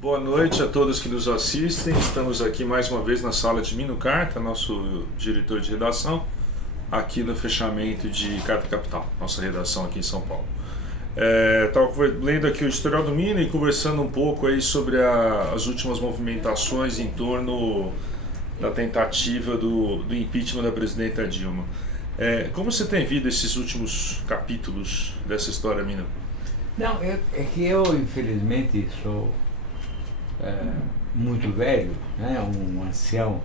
Boa noite a todos que nos assistem. Estamos aqui mais uma vez na sala de Mino Carta, nosso diretor de redação, aqui no fechamento de Carta Capital, nossa redação aqui em São Paulo. Estava lendo aqui o editorial do Mino e conversando um pouco aí sobre as últimas movimentações em torno da tentativa do impeachment da presidenta Dilma. Como você tem visto esses últimos capítulos dessa história, Mino? Não, é que eu, infelizmente, sou muito velho, né? Um ancião.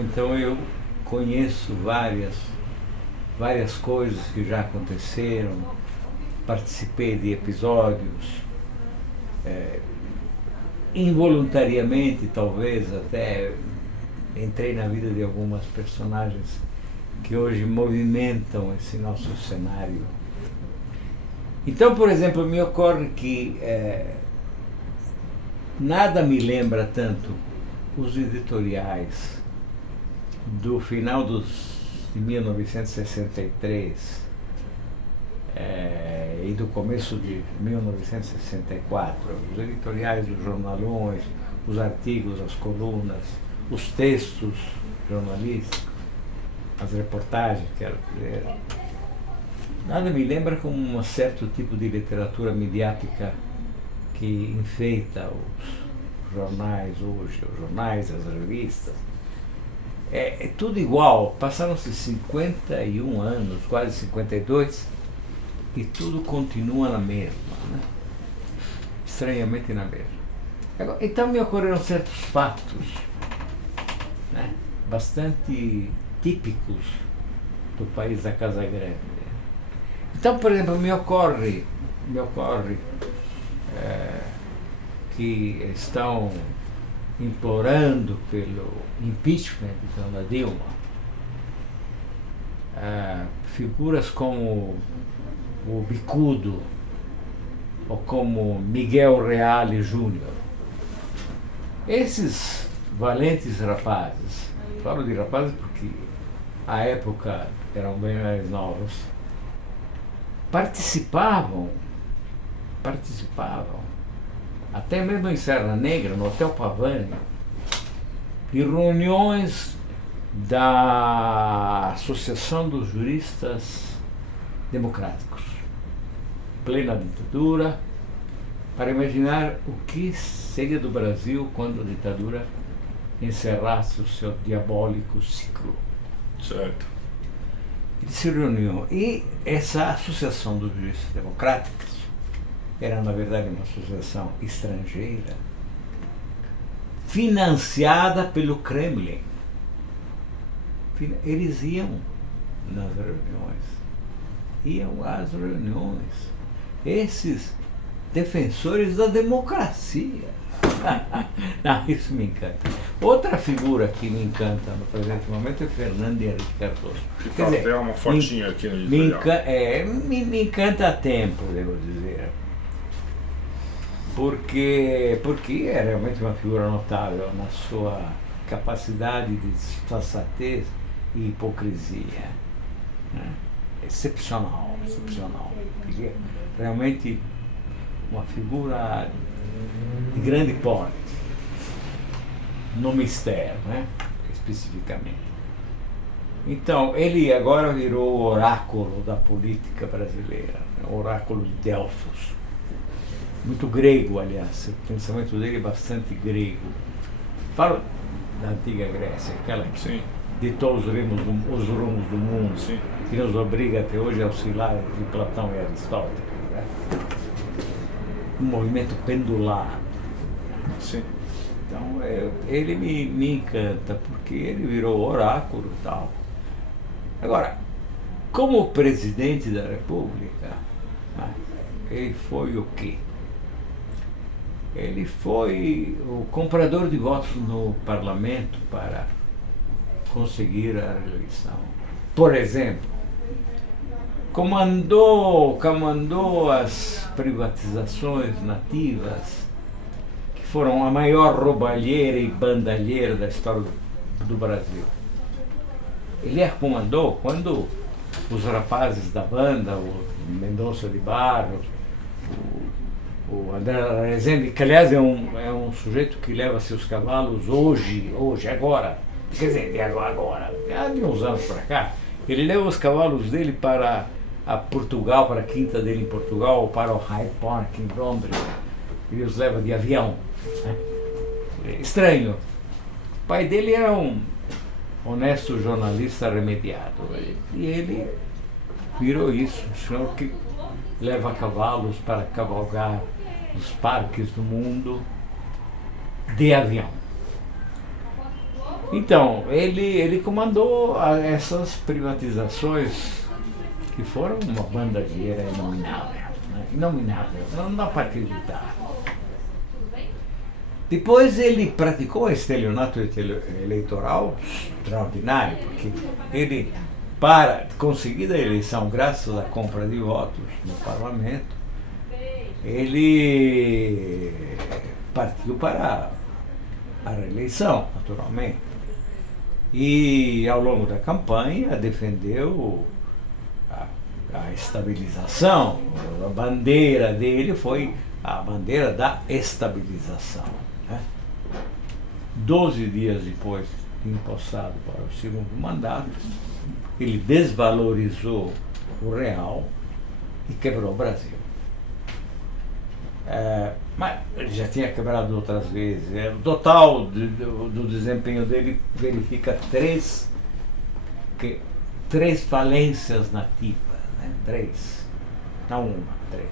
Então eu conheço várias coisas que já aconteceram, participei de episódios, involuntariamente talvez até entrei na vida de algumas personagens que hoje movimentam esse nosso cenário. Então, por exemplo, me ocorre que nada me lembra tanto os editoriais do final de 1963 e do começo de 1964, os editoriais dos jornalões, os artigos, as colunas, os textos jornalísticos, as reportagens, quero dizer. Nada me lembra como um certo tipo de literatura midiática que enfeita os jornais hoje, os jornais, as revistas. É tudo igual, passaram-se 51 anos, quase 52, e tudo continua na mesma, né? Estranhamente na mesma. Então me ocorreram certos fatos, né, bastante típicos do país da Casa Grande. Então, por exemplo, me ocorre que estão implorando pelo impeachment de Dona Dilma figuras como o Bicudo ou como Miguel Reale Júnior. Esses valentes rapazes, falo de rapazes porque à época eram bem mais novos, participavam, até mesmo em Serra Negra, no Hotel Pavani, de reuniões da Associação dos Juristas Democráticos, plena ditadura, para imaginar o que seria do Brasil quando a ditadura encerrasse o seu diabólico ciclo. Certo. Eles se reuniam e essa Associação dos Juristas Democráticos era, na verdade, uma associação estrangeira, financiada pelo Kremlin. Eles iam nas reuniões, esses defensores da democracia. Não, isso me encanta. Outra figura que me encanta no presente momento é Fernando Henrique Cardoso. Quer dizer, tem uma fotinha aqui no editorial. Me encanta a tempo, devo dizer. Porque é realmente uma figura notável na sua capacidade de disfarçatez e hipocrisia, né? Excepcional. Ele é realmente uma figura de grande porte, no mistério, né? Especificamente. Então, ele agora virou o oráculo da política brasileira, né? O oráculo de Delfos. Muito grego, aliás, o pensamento dele é bastante grego. Fala da antiga Grécia, aquela que ditou os rumos do mundo, sim, que nos obriga até hoje a oscilar entre Platão e Aristóteles, né? Um movimento pendular. Sim. Então, ele me encanta, porque ele virou oráculo e tal. Agora, como presidente da República, né, ele foi o quê? Ele foi o comprador de votos no parlamento para conseguir a reeleição. Por exemplo, comandou as privatizações nativas, que foram a maior roubalheira e bandalheira da história do Brasil. Ele a comandou quando os rapazes da banda, o Mendonça de Barros, o André Rezende, que aliás é um sujeito que leva seus cavalos hoje, agora, quer dizer, agora, de uns anos para cá, ele leva os cavalos dele para a Portugal, para a quinta dele em Portugal, ou para o Hyde Park em Londres. Ele os leva de avião. Né? É estranho. O pai dele era um honesto jornalista remediado. E ele virou isso, um senhor que leva cavalos para cavalgar nos parques do mundo de avião. Então, ele comandou essas privatizações que foram uma bandageira inominável. Né? Inominável, não dá para acreditar. Depois ele praticou um estelionato eleitoral extraordinário, porque ele, para conseguir a eleição, graças à compra de votos no parlamento, ele partiu para a reeleição, naturalmente. E ao longo da campanha defendeu a estabilização. A bandeira dele foi a bandeira da estabilização. Né? 12 dias depois de empossado para o segundo mandato, ele desvalorizou o real e quebrou o Brasil. Mas ele já tinha quebrado outras vezes. O total do desempenho dele verifica três falências nativas. Né? 3. Não uma, 3.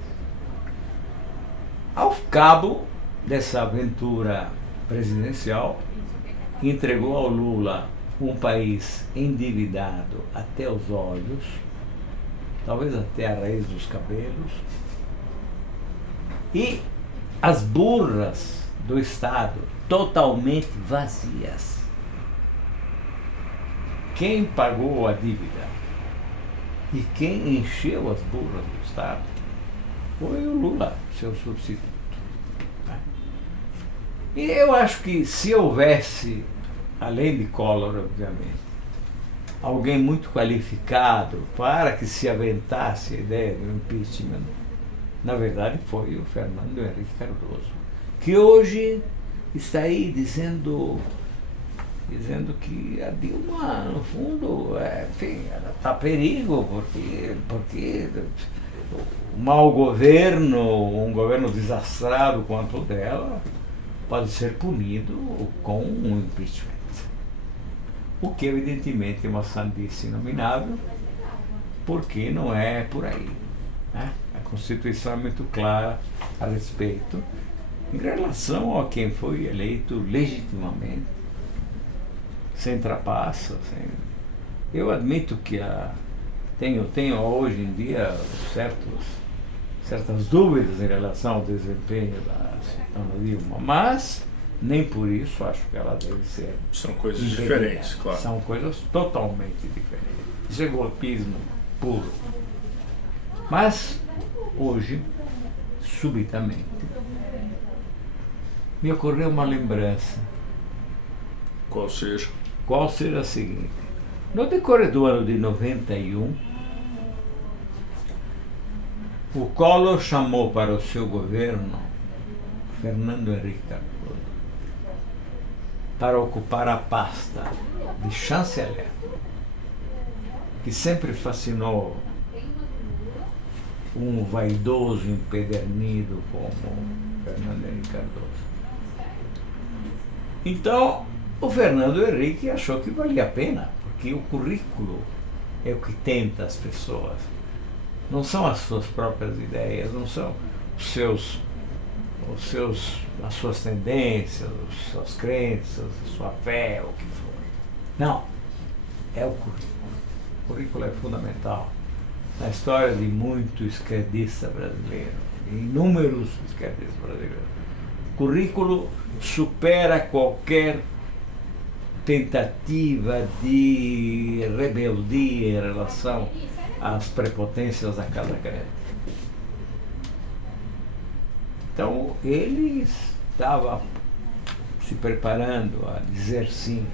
Ao cabo dessa aventura presidencial, entregou ao Lula um país endividado até os olhos, talvez até a raiz dos cabelos, e as burras do Estado totalmente vazias. Quem pagou a dívida e quem encheu as burras do Estado foi o Lula, seu substituto. E eu acho que se houvesse, além de Collor, obviamente, alguém muito qualificado para que se aventasse a ideia do impeachment, na verdade foi o Fernando Henrique Cardoso, que hoje está aí dizendo que a Dilma, no fundo, enfim, ela está a perigo, porque o mau governo, um governo desastrado quanto o dela, pode ser punido com um impeachment. O que, evidentemente, é uma sandice inominável, porque não é por aí. Né? A Constituição é muito clara a respeito, em relação a quem foi eleito legitimamente, sem trapaça. Eu admito que tenho hoje em dia certas dúvidas em relação ao desempenho da Ana Dilma, mas nem por isso acho que ela deve ser. São coisas diferentes, claro. São coisas totalmente diferentes. Isso é golpismo puro. Mas, hoje, subitamente, me ocorreu uma lembrança. Qual seja? Qual seja a seguinte. No decorrer do ano de 91, o Collor chamou para o seu governo Fernando Henrique Cardoso para ocupar a pasta de chanceler, que sempre fascinou um vaidoso empedernido como Fernando Henrique Cardoso. Então, o Fernando Henrique achou que valia a pena, porque o currículo é o que tenta as pessoas. Não são as suas próprias ideias, não são as suas tendências, as suas crenças, a sua fé, o que for. Não, é o currículo. O currículo é fundamental na história de muito esquerdista brasileiro, de inúmeros esquerdistas brasileiros. O currículo supera qualquer tentativa de rebeldia em relação às prepotências da Casa Grande. Então, ele estava se preparando a dizer sim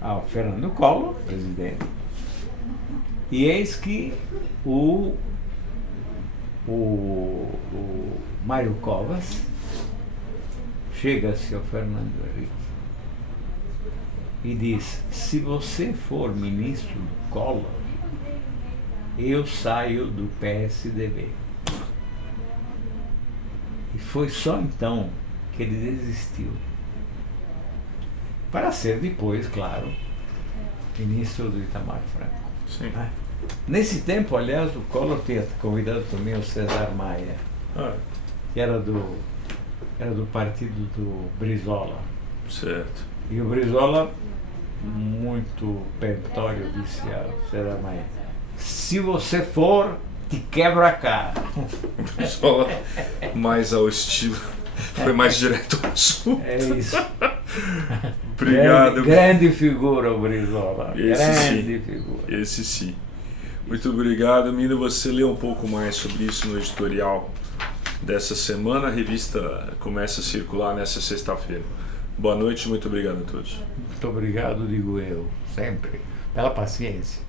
ao Fernando Collor, presidente, e eis que o o Mário Covas chega-se ao Fernando Henrique e diz: se você for ministro do Collor, eu saio do PSDB. E foi só então que ele desistiu. Para ser depois, claro, ministro do Itamar Franco. Sim. Nesse tempo, aliás, o Collor tinha convidado também o César Maia, que era do partido do Brizola. Certo. E o Brizola, muito peremptório, disse ao César Maia: se você for, te quebro a cara. Só mais ao estilo. Foi mais direto ao assunto. É isso. Obrigado. Grande figura o Brizola. Esse Grande sim. figura. Esse sim. Muito obrigado, Mino. Você lê um pouco mais sobre isso no editorial dessa semana. A revista começa a circular nessa sexta-feira. Boa noite, muito obrigado a todos. Muito obrigado, digo eu, sempre, pela paciência.